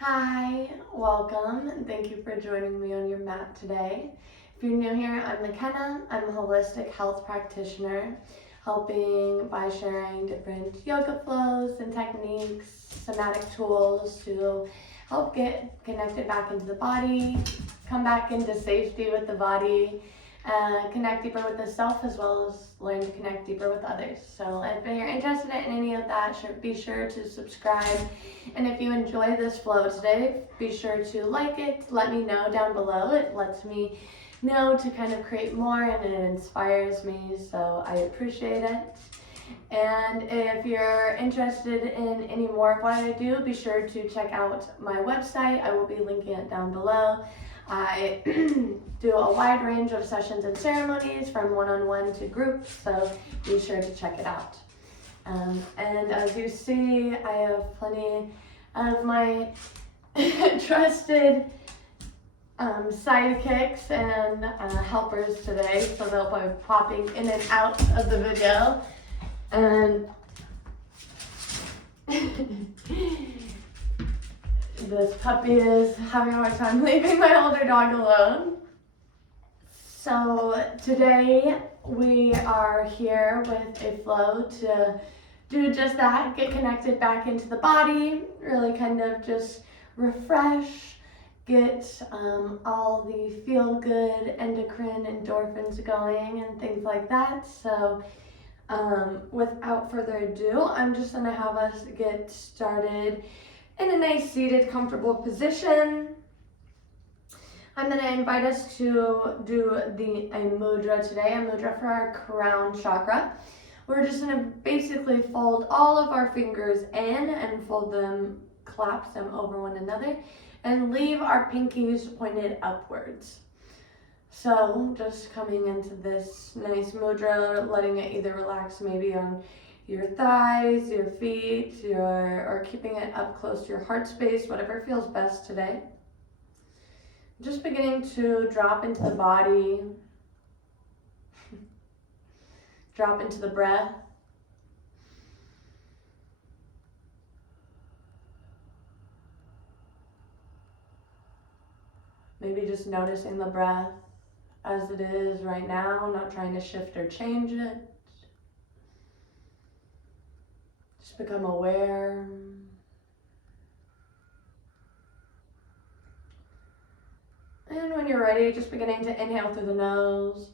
Hi, welcome, and thank you for joining me on your mat today. If you're new here, I'm McKenna. I'm a holistic health practitioner, helping by sharing different yoga flows and techniques, somatic tools to help get connected back into the body, come back into safety with the body, connect deeper with the self, as well as learn to connect deeper with others. So if you're interested in any of that, be sure to subscribe. And if you enjoy this flow today, be sure to like it, let me know down below. It lets me know to kind of create more, and it inspires me, so I appreciate it. And if you're interested in any more of what I do, be sure to check out my website. I will be linking it down below. I do a wide range of sessions and ceremonies, from one-on-one to groups, so be sure to check it out. And as you see, I have plenty of my trusted sidekicks and helpers today, so they'll be popping in and out of the video. And this puppy is having a hard time leaving my older dog alone. So today we are here with a flow to do just that, get connected back into the body, really kind of just refresh, get all the feel-good endocrine endorphins going and things like that. So without further ado, I'm just gonna have us get started in a nice seated, comfortable position. I'm gonna invite us to do a mudra today, a mudra for our crown chakra. We're just gonna basically fold all of our fingers in and fold them, clasp them over one another, and leave our pinkies pointed upwards. So just coming into this nice mudra, letting it either relax maybe on your thighs, your feet, or keeping it up close to your heart space, whatever feels best today. Just beginning to drop into the body, drop into the breath. Maybe just noticing the breath as it is right now, not trying to shift or change it. Just become aware. And when you're ready, just beginning to inhale through the nose.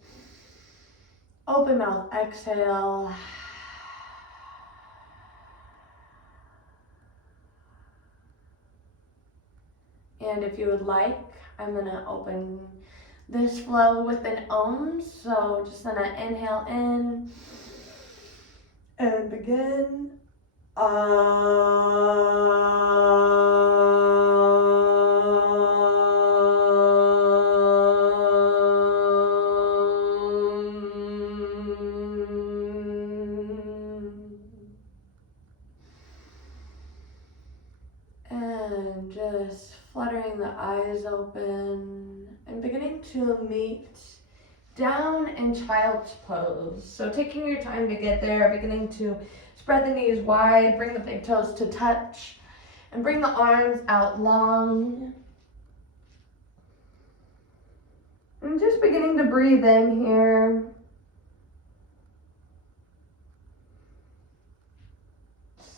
Open mouth, exhale. And if you would like, I'm gonna open this flow with an Om. So just gonna inhale in and begin. And just fluttering the eyes open and beginning to meet down in child's pose. So taking your time to get there, beginning to spread the knees wide, bring the big toes to touch, and bring the arms out long. And just beginning to breathe in here.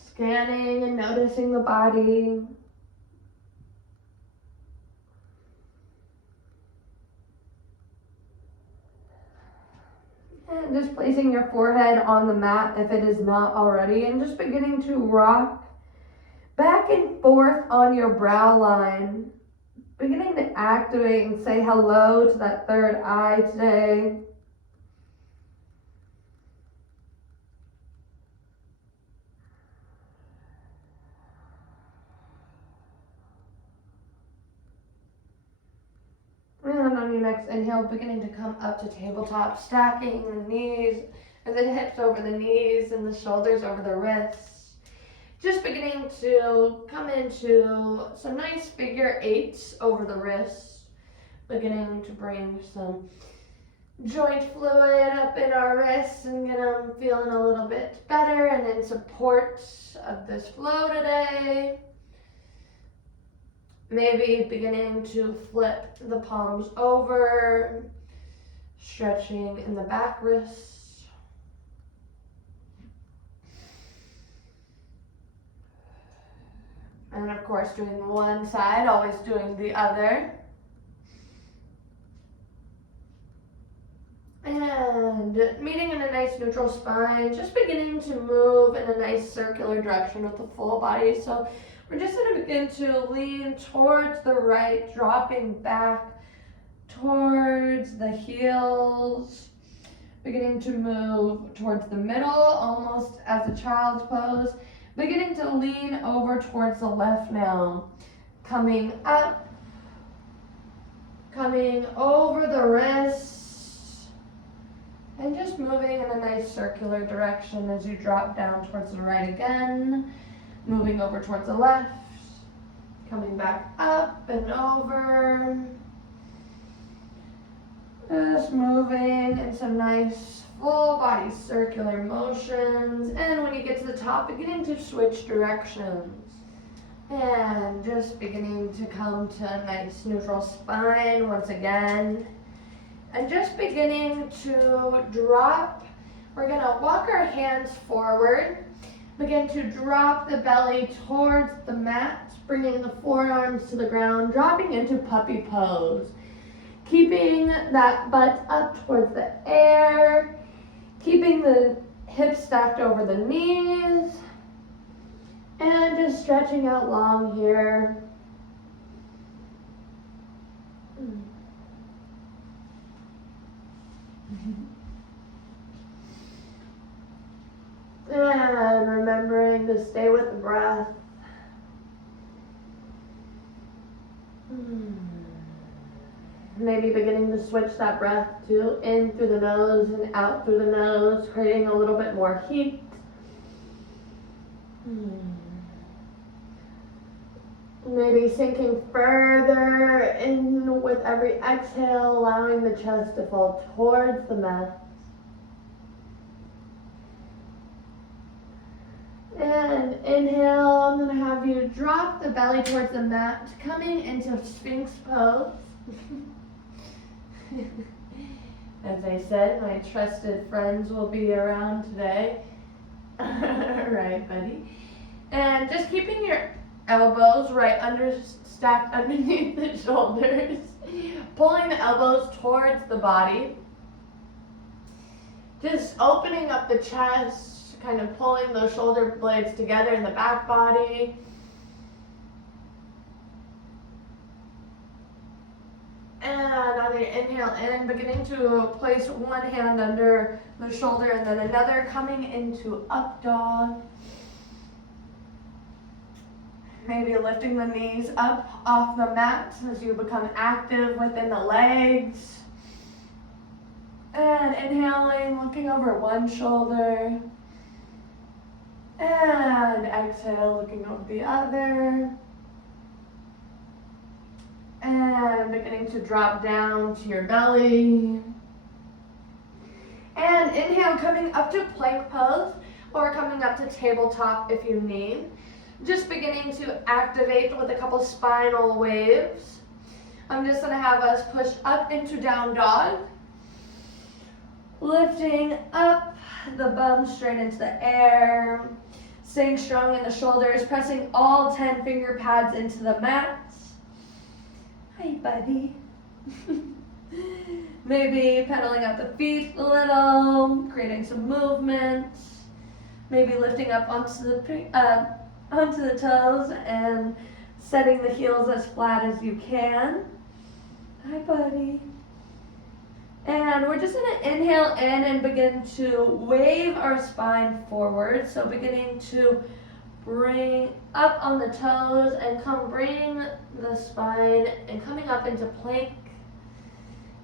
Scanning and noticing the body. And just placing your forehead on the mat if it is not already, and just beginning to rock back and forth on your brow line. Beginning to activate and say hello to that third eye today. And on your next inhale, beginning to come up to tabletop, stacking the knees, or the hips over the knees and the shoulders over the wrists. Just beginning to come into some nice figure eights over the wrists. Beginning to bring some joint fluid up in our wrists and get them feeling a little bit better and in support of this flow today. Maybe beginning to flip the palms over, stretching in the back wrists. And of course, doing one side, always doing the other. And meeting in a nice neutral spine, just beginning to move in a nice circular direction with the full body. So we're just going to begin to lean towards the right, dropping back towards the heels, beginning to move towards the middle, almost as a child's pose, beginning to lean over towards the left now, coming up, coming over the wrists, and just moving in a nice circular direction as you drop down towards the right again, moving over towards the left, coming back up and over, just moving in some nice full body circular motions. And when you get to the top, beginning to switch directions. And just beginning to come to a nice neutral spine once again. And just beginning to drop. We're gonna walk our hands forward. Begin to drop the belly towards the mat, bringing the forearms to the ground, dropping into puppy pose. Keeping that butt up towards the air, keeping the hips stacked over the knees, and just stretching out long here. And remembering to stay with the breath. Maybe beginning to switch that breath to in through the nose and out through the nose, creating a little bit more heat. Maybe sinking further in with every exhale, allowing the chest to fall towards the mat. And inhale, I'm going to have you drop the belly towards the mat, coming into Sphinx pose. As I said, my trusted friends will be around today. Right, buddy? And just keeping your elbows stacked underneath the shoulders. Pulling the elbows towards the body. Just opening up the chest, kind of pulling those shoulder blades together in the back body. And on your inhale in, beginning to place one hand under the shoulder and then another, coming into up dog. Maybe lifting the knees up off the mat as you become active within the legs. And inhaling, looking over one shoulder. And exhale, looking over the other. And beginning to drop down to your belly. And inhale, coming up to plank pose or coming up to tabletop if you need. Just beginning to activate with a couple spinal waves. I'm just going to have us push up into down dog. Lifting up the bum straight into the air. Staying strong in the shoulders, pressing all 10 finger pads into the mat. Hi, buddy. Maybe pedaling out the feet a little, creating some movement. Maybe lifting up onto the toes and setting the heels as flat as you can. Hi, buddy. And we're just going to inhale in and begin to wave our spine forward. So beginning to bring up on the toes and bring the spine and coming up into plank.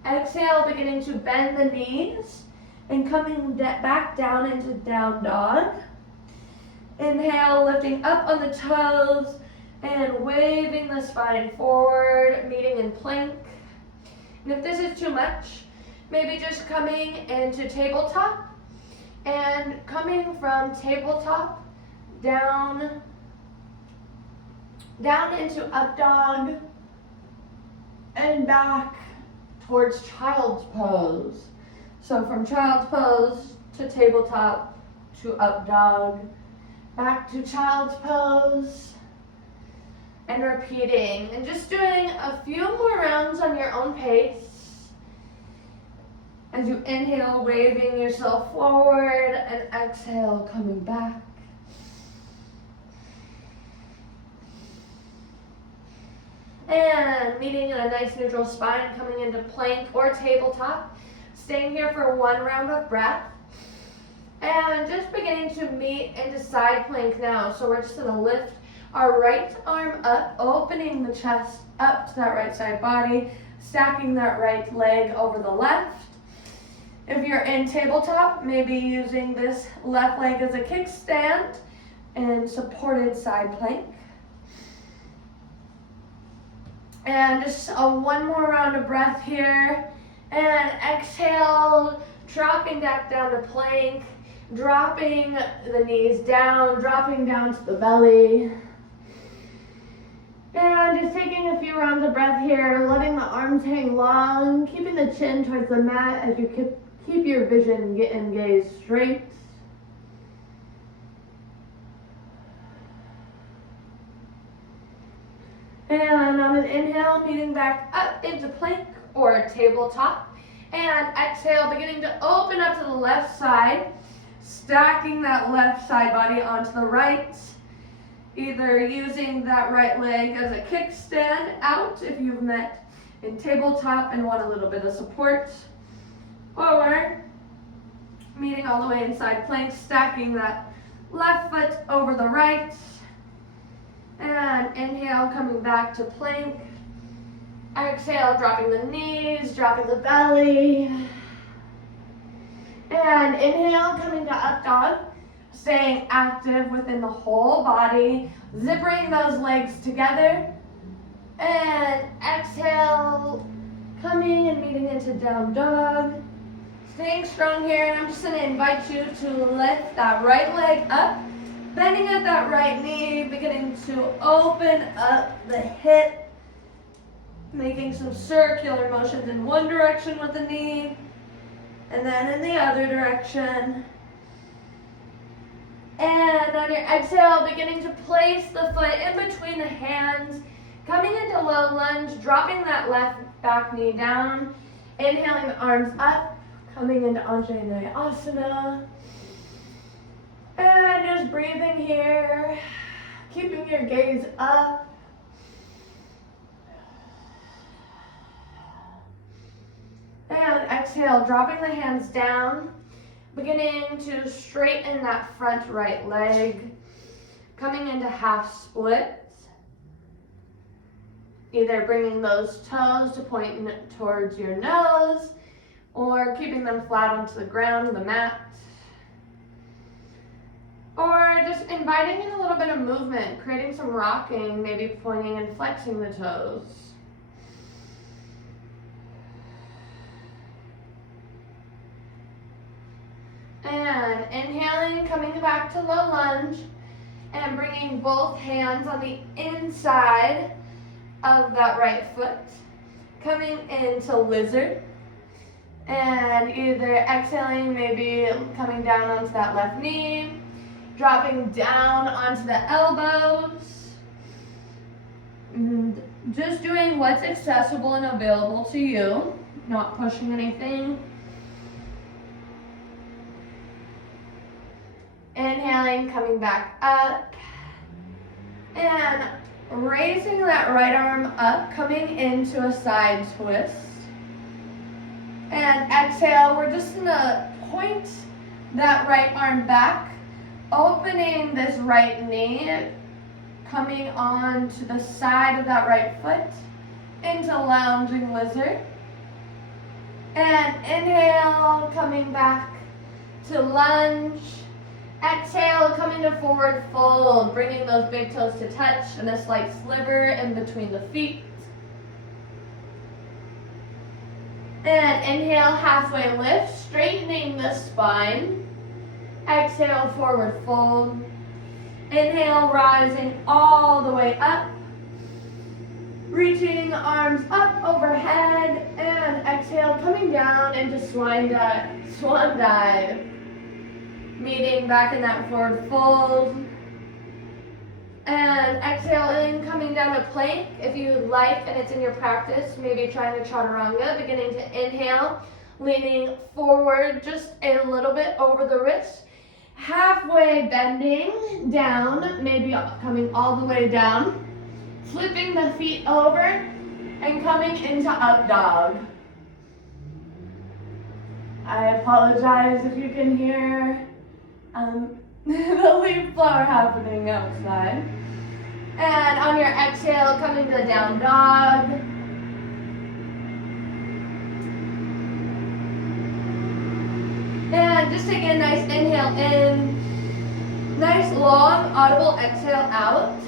Exhale, beginning to bend the knees and coming back down into down dog. Inhale, lifting up on the toes and waving the spine forward, meeting in plank. And if this is too much, maybe just coming into tabletop and coming from tabletop down down into up dog, and back towards child's pose. So from child's pose to tabletop to up dog, back to child's pose, and repeating, and just doing a few more rounds on your own pace. As you inhale, waving yourself forward, and exhale, coming back. And meeting in a nice neutral spine, coming into plank or tabletop. Staying here for one round of breath. And just beginning to meet into side plank now. So we're just going to lift our right arm up, opening the chest up to that right side body, stacking that right leg over the left. If you're in tabletop, maybe using this left leg as a kickstand and supported side plank. And just one more round of breath here. And exhale, dropping back down to plank, dropping the knees down, dropping down to the belly. And just taking a few rounds of breath here, letting the arms hang long, keeping the chin towards the mat as you keep your vision and gaze straight. And on an inhale, meeting back up into plank or tabletop. And exhale, beginning to open up to the left side, stacking that left side body onto the right. Either using that right leg as a kickstand out if you've met in tabletop and want a little bit of support. Or meeting all the way inside plank, stacking that left foot over the right. And inhale, coming back to plank. Exhale, dropping the knees, dropping the belly. And inhale, coming to up dog. Staying active within the whole body. Zippering those legs together. And exhale, coming and meeting into down dog. Staying strong here, and I'm just going to invite you to lift that right leg up. Bending at that right knee, beginning to open up the hip. Making some circular motions in one direction with the knee, and then in the other direction. And on your exhale, beginning to place the foot in between the hands, coming into low lunge, dropping that left back knee down, inhaling the arms up, coming into Asana. And just breathing here, keeping your gaze up. And exhale, dropping the hands down, beginning to straighten that front right leg, coming into half splits. Either bringing those toes to point towards your nose, or keeping them flat onto the ground, the mat. Or just inviting in a little bit of movement, creating some rocking, maybe pointing and flexing the toes. And inhaling, coming back to low lunge, and bringing both hands on the inside of that right foot, coming into lizard. And either exhaling, maybe coming down onto that left knee, dropping down onto the elbows. And just doing what's accessible and available to you, not pushing anything. Inhaling, coming back up. And raising that right arm up, coming into a side twist. And exhale, we're just gonna point that right arm back, opening this right knee, coming on to the side of that right foot, into lounging lizard. And inhale, coming back to lunge. Exhale, coming to forward fold, bringing those big toes to touch and a slight sliver in between the feet. And inhale, halfway lift, straightening the spine. Exhale, forward fold. Inhale, rising all the way up. Reaching arms up overhead, and exhale, coming down into swan dive. Meeting back in that forward fold. And exhaling, coming down to plank. If you like and it's in your practice, maybe trying to chaturanga, beginning to inhale, leaning forward just a little bit over the wrist. Halfway bending down, maybe coming all the way down. Flipping the feet over and coming into up dog. I apologize if you can hear the leaf blower happening outside. And on your exhale, coming to down dog. And just taking a nice inhale in. Nice long audible exhale out.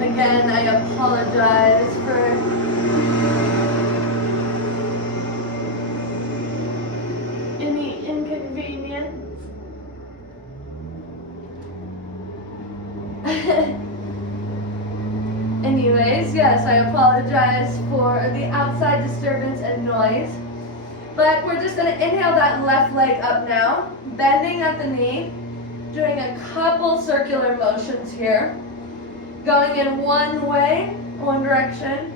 Again, I apologize for any inconvenience. Anyways, yes, I apologize for the outside disturbance and noise. But we're just going to inhale that left leg up now, bending at the knee, doing a couple circular motions here. Going in one way, one direction,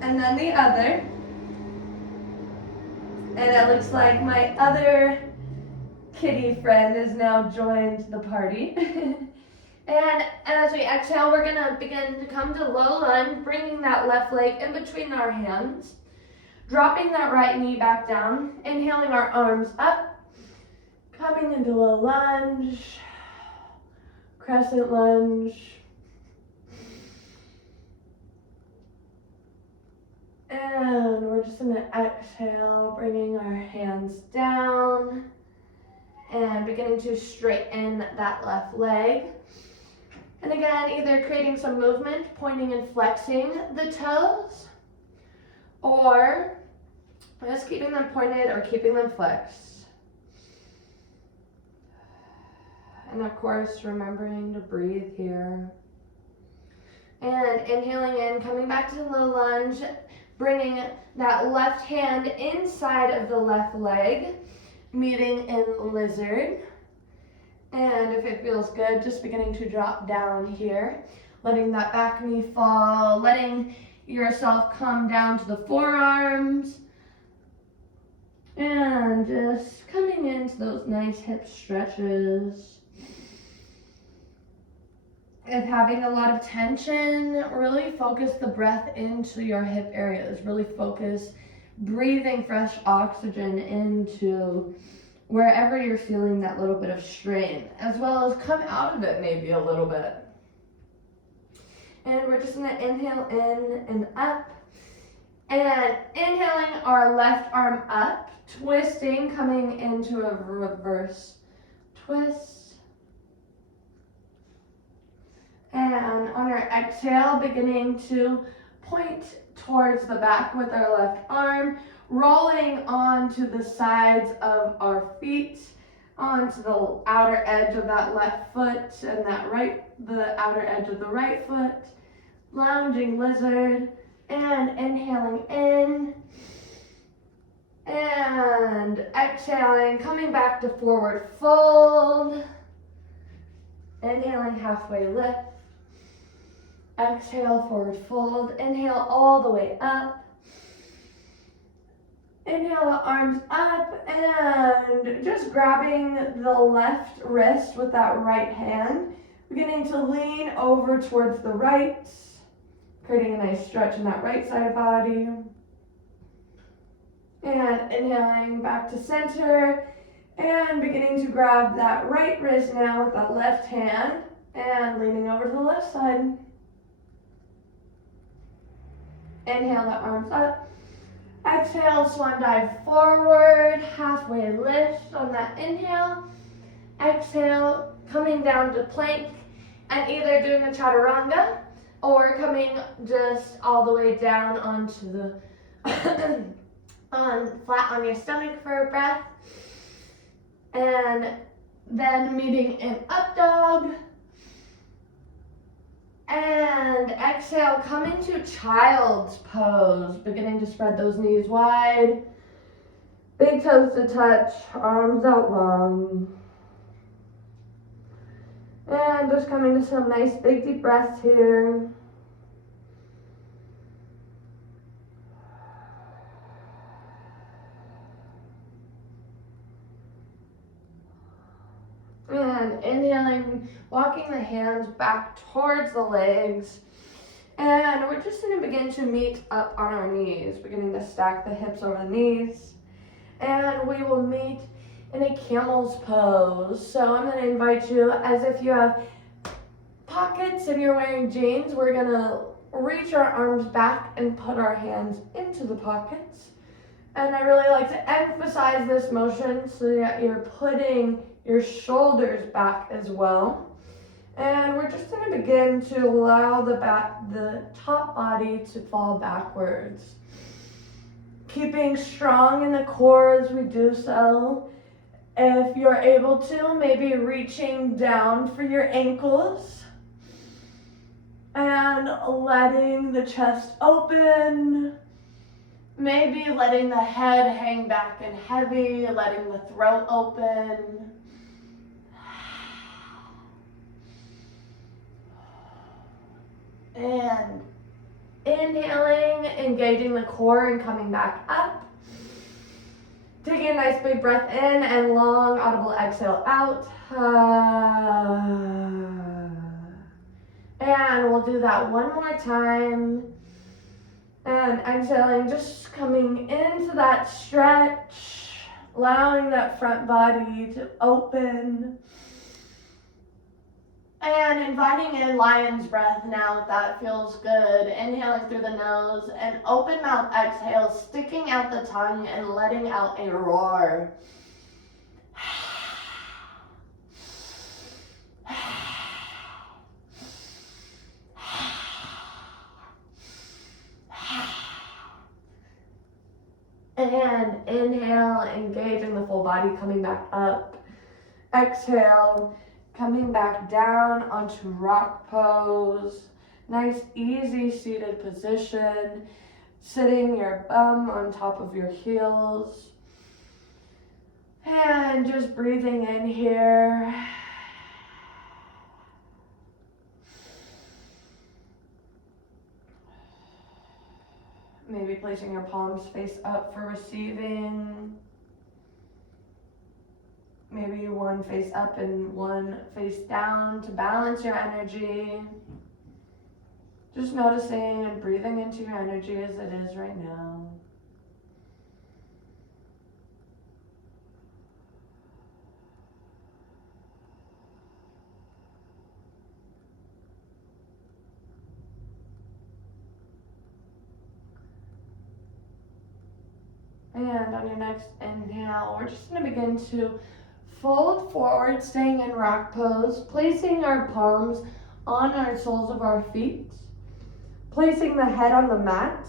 and then the other. And it looks like my other kitty friend has now joined the party. And as we exhale, we're gonna begin to come to low lunge, bringing that left leg in between our hands, dropping that right knee back down, inhaling our arms up, coming into low lunge, crescent lunge, and we're just going to exhale, bringing our hands down and beginning to straighten that left leg. And again, either creating some movement, pointing and flexing the toes, or just keeping them pointed or keeping them flexed. And of course, remembering to breathe here. And inhaling in, coming back to the low lunge, bringing that left hand inside of the left leg, meeting in lizard. And if it feels good, just beginning to drop down here, letting that back knee fall, letting yourself come down to the forearms, and just coming into those nice hip stretches. If having a lot of tension, really focus the breath into your hip areas. Really focus breathing fresh oxygen into wherever you're feeling that little bit of strain, as well as come out of it maybe a little bit. And we're just gonna inhale in and up. And inhaling our left arm up, twisting, coming into a reverse twist. And on our exhale, beginning to point towards the back with our left arm, rolling onto the sides of our feet, onto the outer edge of that left foot and the outer edge of the right foot, lounging lizard, and inhaling in, and exhaling, coming back to forward fold, inhaling halfway lift. Exhale, forward fold. Inhale all the way up. Inhale the arms up and just grabbing the left wrist with that right hand. Beginning to lean over towards the right. Creating a nice stretch in that right side body. And inhaling back to center. And beginning to grab that right wrist now with that left hand. And leaning over to the left side. Inhale the arms up. Exhale, swan dive forward, halfway lift on that inhale. Exhale, coming down to plank and either doing a chaturanga or coming just all the way down onto the flat on your stomach for a breath. And then meeting in up dog. And exhale, coming to child's pose. Beginning to spread those knees wide. Big toes to touch, arms out long. And just coming to some nice big deep breaths here. And inhaling, walking the hands back towards the legs. And we're just going to begin to meet up on our knees, beginning to stack the hips over the knees. And we will meet in a camel's pose. So I'm going to invite you, as if you have pockets and you're wearing jeans, we're going to reach our arms back and put our hands into the pockets. And I really like to emphasize this motion so that you're putting your shoulders back as well. And we're just going to begin to allow the top body to fall backwards. Keeping strong in the core as we do so. If you're able to, maybe reaching down for your ankles. And letting the chest open. Maybe letting the head hang back and heavy, letting the throat open. And inhaling, engaging the core and coming back up. Taking a nice big breath in and long audible exhale out. And we'll do that one more time. And exhaling, just coming into that stretch, allowing that front body to open. And inviting in lion's breath now if that feels good. Inhaling through the nose and open mouth exhale, sticking out the tongue and letting out a roar. And inhale, engaging the full body, coming back up. Exhale, coming back down onto rock pose. Nice, easy seated position. Sitting your bum on top of your heels. And just breathing in here. Maybe placing your palms face up for receiving. Maybe one face up and one face down to balance your energy. Just noticing and breathing into your energy as it is right now. And on your next inhale, we're just going to begin to fold forward, staying in rock pose, placing our palms on our soles of our feet, placing the head on the mat,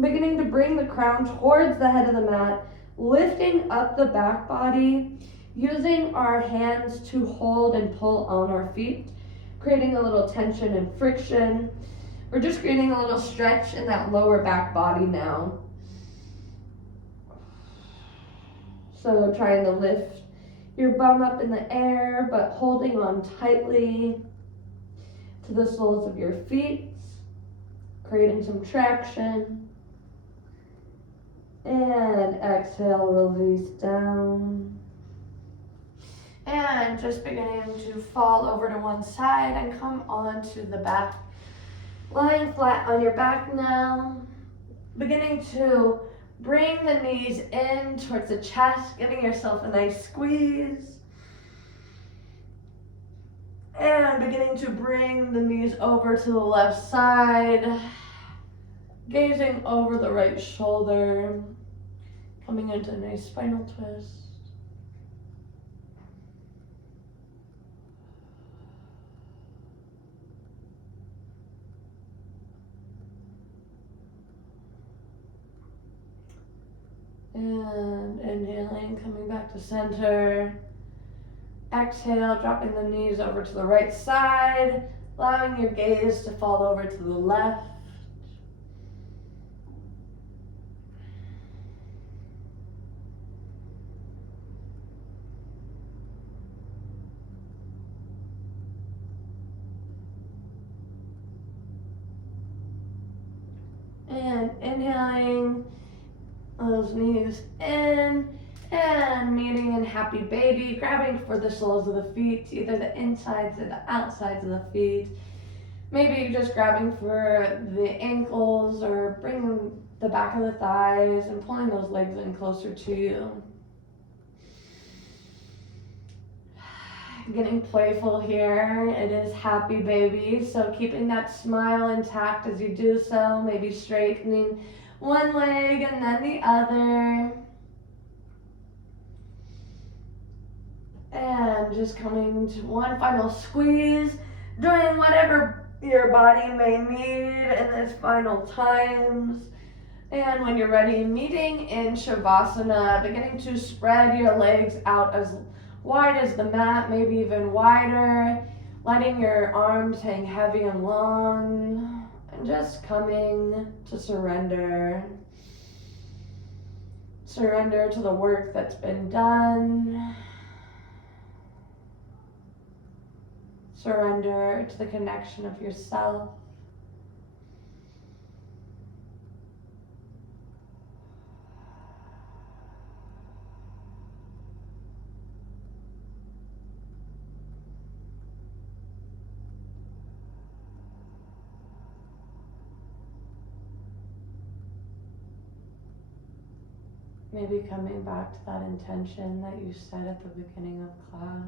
beginning to bring the crown towards the head of the mat, lifting up the back body, using our hands to hold and pull on our feet, creating a little tension and friction. We're just creating a little stretch in that lower back body now. So trying to lift your bum up in the air, but holding on tightly to the soles of your feet, creating some traction. And exhale, release down. And just beginning to fall over to one side and come onto the back. Lying flat on your back now. Beginning to bring the knees in towards the chest, giving yourself a nice squeeze. And beginning to bring the knees over to the left side. Gazing over the right shoulder. Coming into a nice spinal twist. And inhaling, coming back to center. Exhale, dropping the knees over to the right side. allowing your gaze to fall over to the left. And inhaling those knees in, and meeting in happy baby, grabbing for the soles of the feet, either the insides or the outsides of the feet. Maybe you're just grabbing for the ankles or bringing the back of the thighs and pulling those legs in closer to you. Getting playful here. It is happy baby, so keeping that smile intact as you do so, maybe straightening one leg and then the other. And just coming to one final squeeze, doing whatever your body may need in this final times. And when you're ready, meeting in Shavasana, beginning to spread your legs out as wide as the mat, maybe even wider, letting your arms hang heavy and long, and just coming to surrender. Surrender to the work that's been done. Surrender to the connection of yourself. Maybe coming back to that intention that you set at the beginning of class.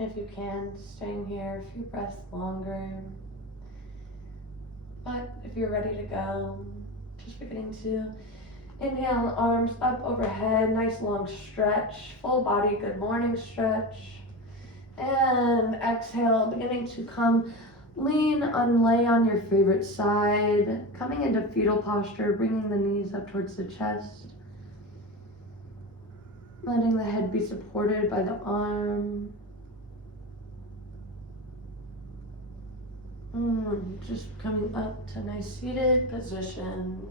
If you can, staying here a few breaths longer. But if you're ready to go, just beginning to inhale, arms up overhead, nice long stretch, full body good morning stretch. And exhale, beginning to come lean and lay on your favorite side, coming into fetal posture, bringing the knees up towards the chest. Letting the head be supported by the arm. Just coming up to a nice seated position.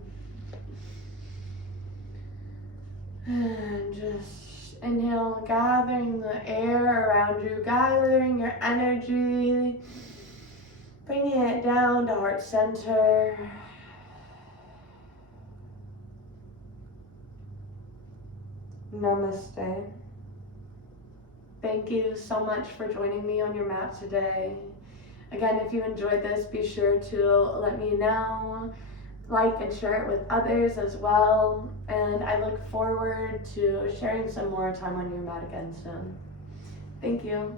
And just inhale, gathering the air around you, gathering your energy, bringing it down to heart center. Namaste. Thank you so much for joining me on your mat today. Again, if you enjoyed this, be sure to let me know, like and share it with others as well. And I look forward to sharing some more time on your mat again soon. Thank you.